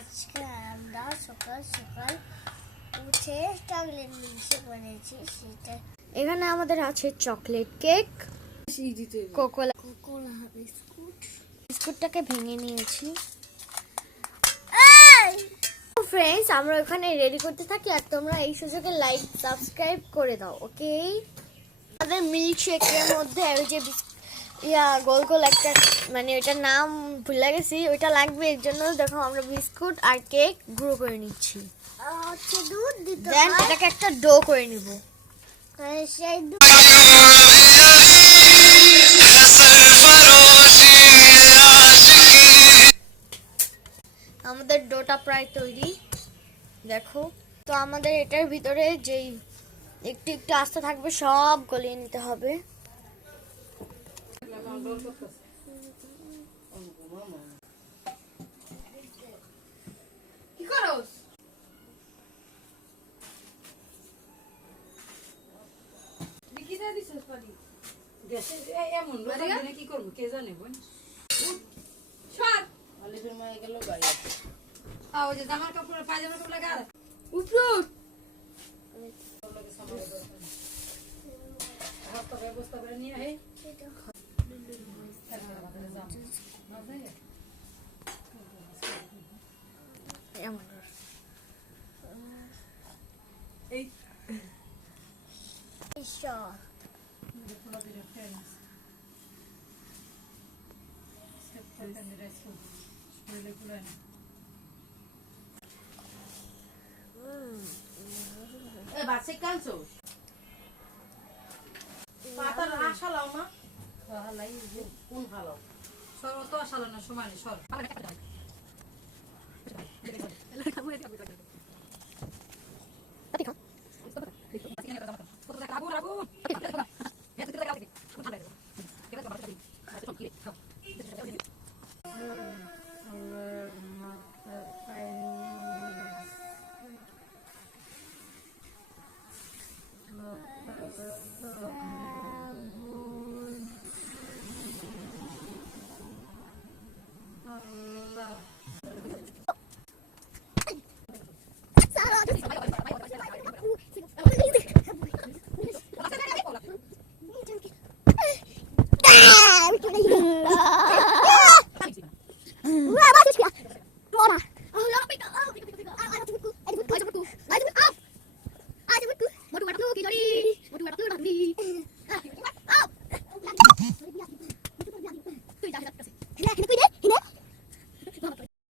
আজকে আমরা সকাল সকাল উঠে চকলেট মিল্কশেক বানিয়েছি। সেটা এখানে আমাদের আছে চকলেট কেক, কোকোলা বিস্কুটটাকে ভেঙে নিয়েছি। ফ্রেন্ডস, আমরা ওখানে রেডি করতে থাকি আর তোমরা এই সুযোগে লাইক সাবস্ক্রাইব করে দাও। ওকে, আমাদের মিল্কশেকের মধ্যে ওই যে গোল গোল একটা, মানে ওইটার নাম ভুলে গেছি, ওইটা লাগবে। এর জন্য দেখো আমরা বিস্কুট আর কেক গুঁড়ো করে নিচ্ছি। দুধ দিতে দেন এটাকে একটা ডো করে নিব। সেই আমাদের ডোটা প্রায় তৈরি, দেখো। তো আমাদের এটার ভিতরে যেই একটু একটু আস্তে থাকবে সব গলিয়ে নিতে হবে। কি করস? বিকিটা দিছস পানি। দেশে এমন লোক দিনে কি করব কে জানে বোন। সর আলিদের মায়ে গেল গাড়ি। আও যে জামার কাপড় পায়জামার কাপড় লাগা। উঠ হাত ব্যবস্থা করে নিয়ে আয়। এই বাসে কানছো পাতার আশা লাও না হালাই কোন হালাও সর তো আশা লাও না সমানে সর